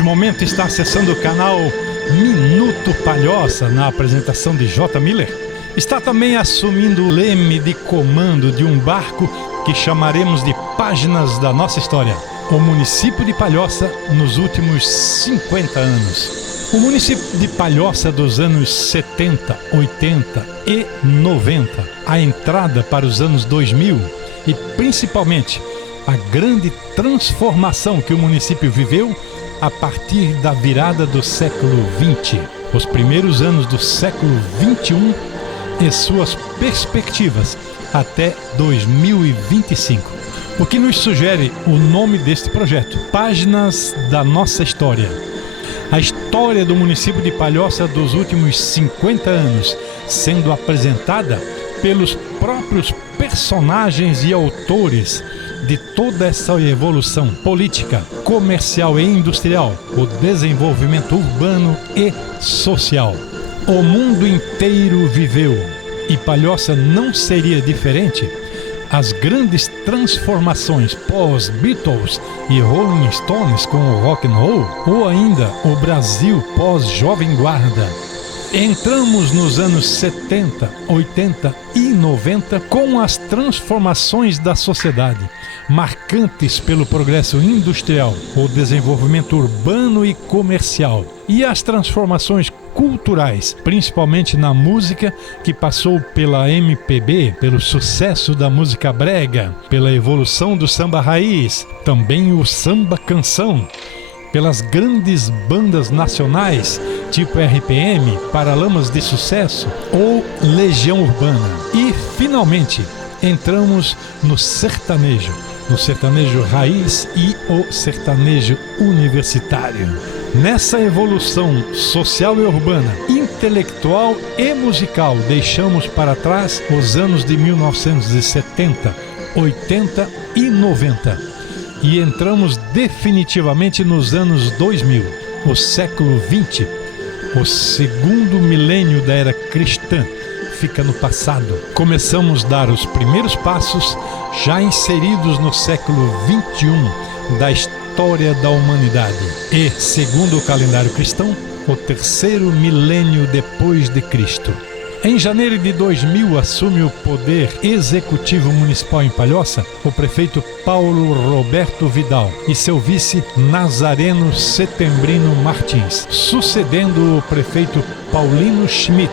Neste momento está acessando o canal Minuto Palhoça, na apresentação de J. Miller. Está também assumindo o leme de comando de um barco que chamaremos de Páginas da Nossa História. O município de Palhoça nos últimos 50 anos. O município de Palhoça dos anos 70, 80 e 90, a entrada para os anos 2000 e principalmente a grande transformação que o município viveu a partir da virada do século XX, os primeiros anos do século XXI e suas perspectivas até 2025. O que nos sugere o nome deste projeto: Páginas da Nossa História. A história do município de Palhoça dos últimos 50 anos, sendo apresentada pelos próprios personagens e autores de toda essa evolução política, comercial e industrial, o desenvolvimento urbano e social. O mundo inteiro viveu, e Palhoça não seria diferente. As grandes transformações pós-Beatles e Rolling Stones com o rock and roll, ou ainda o Brasil pós-Jovem Guarda. Entramos nos anos 70, 80 e 90 com as transformações da sociedade, marcantes pelo progresso industrial, o desenvolvimento urbano e comercial, e as transformações culturais, principalmente na música, que passou pela MPB, pelo sucesso da música brega, pela evolução do samba raiz, também o samba canção, pelas grandes bandas nacionais, tipo RPM, Paralamas de Sucesso ou Legião Urbana. E, finalmente, entramos no sertanejo raiz e o sertanejo universitário. Nessa evolução social e urbana, intelectual e musical, deixamos para trás os anos de 1970, 80 e 90 e entramos definitivamente nos anos 2000, o século XX, o segundo milênio da era cristã. Fica no passado. Começamos a dar os primeiros passos, já inseridos no século XXI da história da humanidade. E, segundo o calendário cristão, o terceiro milênio depois de Cristo. Em janeiro de 2000, assume o poder executivo municipal em Palhoça o prefeito Paulo Roberto Vidal e seu vice Nazareno Setembrino Martins, sucedendo o prefeito Paulino Schmidt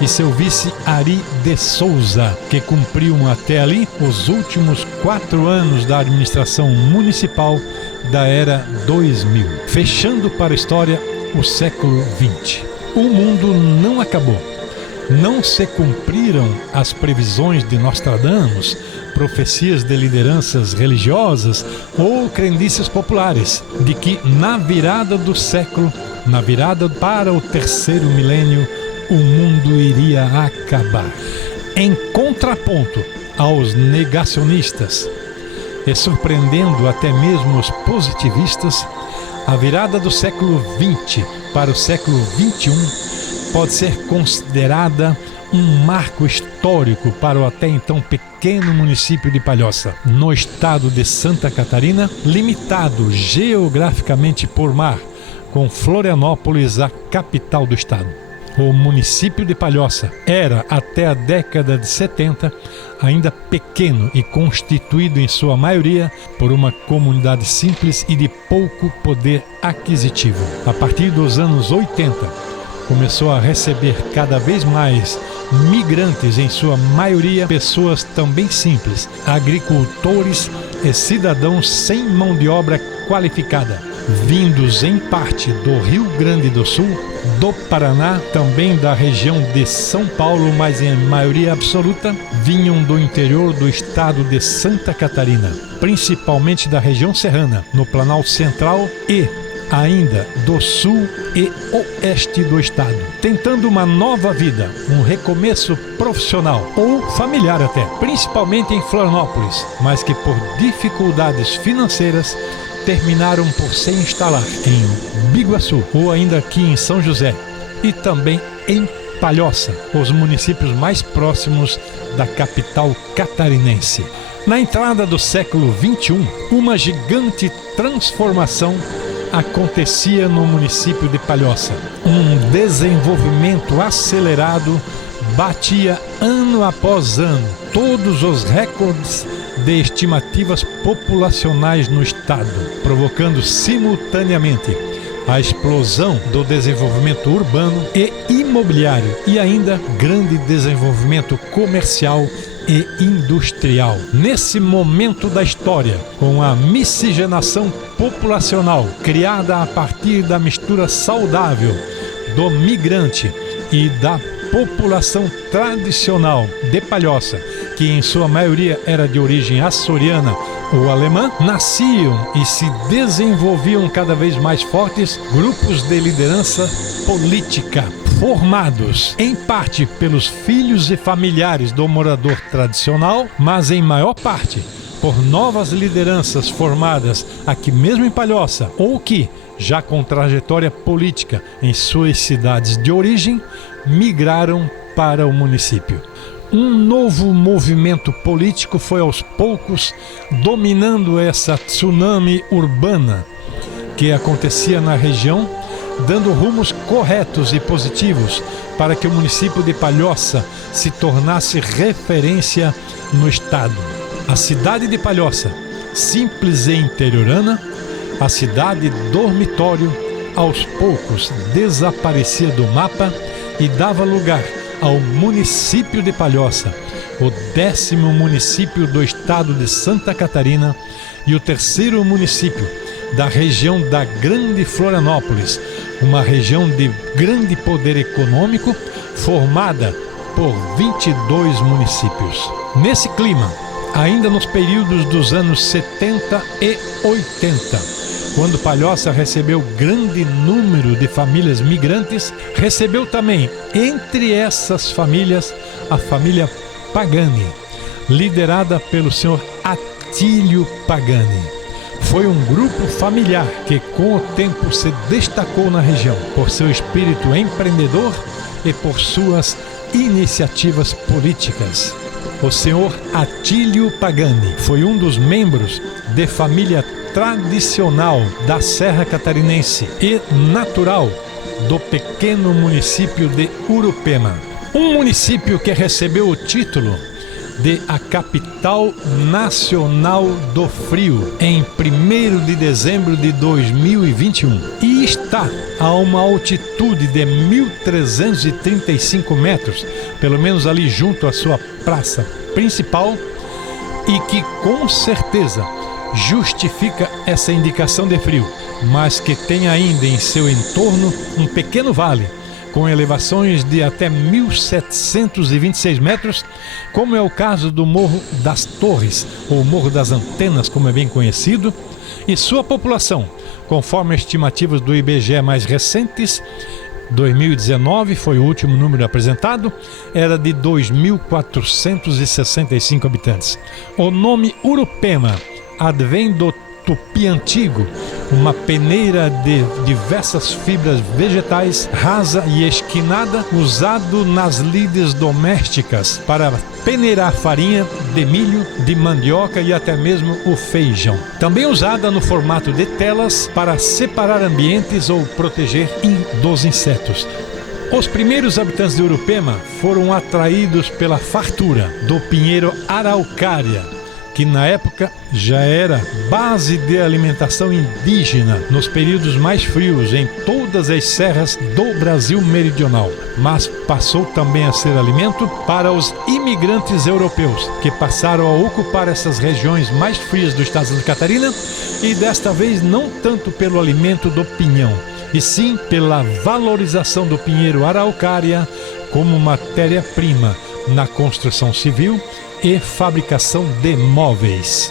e seu vice Ari de Souza, que cumpriam até ali os últimos 4 anos da administração municipal da era 2000, fechando para a história o século XX. O mundo não acabou. Não se cumpriram as previsões de Nostradamus, profecias de lideranças religiosas ou crendices populares, de que na virada do século, na virada para o terceiro milênio, o mundo iria acabar. Em contraponto aos negacionistas, e surpreendendo até mesmo os positivistas, a virada do século XX para o século XXI pode ser considerada um marco histórico para o até então pequeno município de Palhoça, no estado de Santa Catarina, limitado geograficamente por mar, com Florianópolis a capital do estado. O município de Palhoça era, até a década de 70, ainda pequeno e constituído em sua maioria por uma comunidade simples e de pouco poder aquisitivo. A partir dos anos 80, começou a receber cada vez mais migrantes, em sua maioria pessoas também simples, agricultores e cidadãos sem mão de obra qualificada, vindos em parte do Rio Grande do Sul, do Paraná, também da região de São Paulo, mas em maioria absoluta vinham do interior do estado de Santa Catarina, principalmente da região serrana, no Planalto Central e ainda do sul e oeste do estado, tentando uma nova vida, um recomeço profissional ou familiar até, principalmente em Florianópolis, mas que por dificuldades financeiras terminaram por se instalar em Biguaçu ou ainda aqui em São José e também em Palhoça, os municípios mais próximos da capital catarinense. Na entrada do século XXI, uma gigante transformação acontecia no município de Palhoça. Um desenvolvimento acelerado batia ano após ano todos os recordes de estimativas populacionais no estado, provocando simultaneamente a explosão do desenvolvimento urbano e imobiliário e ainda grande desenvolvimento comercial e industrial. Nesse momento da história, com a miscigenação populacional criada a partir da mistura saudável do migrante e da população tradicional de Palhoça, que em sua maioria era de origem açoriana ou alemã, nasciam e se desenvolviam cada vez mais fortes grupos de liderança política, formados em parte pelos filhos e familiares do morador tradicional, mas em maior parte por novas lideranças formadas aqui mesmo em Palhoça, ou que, já com trajetória política em suas cidades de origem, migraram para o município. Um novo movimento político foi aos poucos dominando essa tsunami urbana que acontecia na região, dando rumos corretos e positivos para que o município de Palhoça se tornasse referência no estado. A cidade de Palhoça, simples e interiorana, a cidade dormitório, aos poucos desaparecia do mapa e dava lugar ao município de Palhoça, o 10º município do estado de Santa Catarina e o 3º município da região da Grande Florianópolis, uma região de grande poder econômico formada por 22 municípios. Nesse clima, ainda nos períodos dos anos 70 e 80, quando Palhoça recebeu grande número de famílias migrantes, recebeu também, entre essas famílias, a família Pagani, liderada pelo senhor Atílio Pagani. Foi um grupo familiar que, com o tempo, se destacou na região por seu espírito empreendedor e por suas iniciativas políticas. O senhor Atílio Pagani foi um dos membros de família tradicional da Serra Catarinense e natural do pequeno município de Urupema. Um município que recebeu o título de a capital nacional do frio em 1º de dezembro de 2021 e está a uma altitude de 1.335 metros, pelo menos ali junto à sua praça principal, e que com certeza justifica essa indicação de frio, mas que tem ainda em seu entorno um pequeno vale com elevações de até 1.726 metros, como é o caso do Morro das Torres, ou Morro das Antenas, como é bem conhecido, e sua população, conforme estimativas do IBGE mais recentes, 2019 foi o último número apresentado, era de 2.465 habitantes. O nome Urupema advém do tupi antigo, uma peneira de diversas fibras vegetais, rasa e esquinada, usado nas lides domésticas para peneirar farinha de milho, de mandioca e até mesmo o feijão. Também usada no formato de telas para separar ambientes ou proteger dos insetos. Os primeiros habitantes de Urupema foram atraídos pela fartura do pinheiro araucária, que na época já era base de alimentação indígena nos períodos mais frios em todas as serras do Brasil meridional, mas passou também a ser alimento para os imigrantes europeus que passaram a ocupar essas regiões mais frias do estado de Santa Catarina, e desta vez não tanto pelo alimento do pinhão, e sim pela valorização do pinheiro araucária como matéria-prima na construção civil e fabricação de móveis.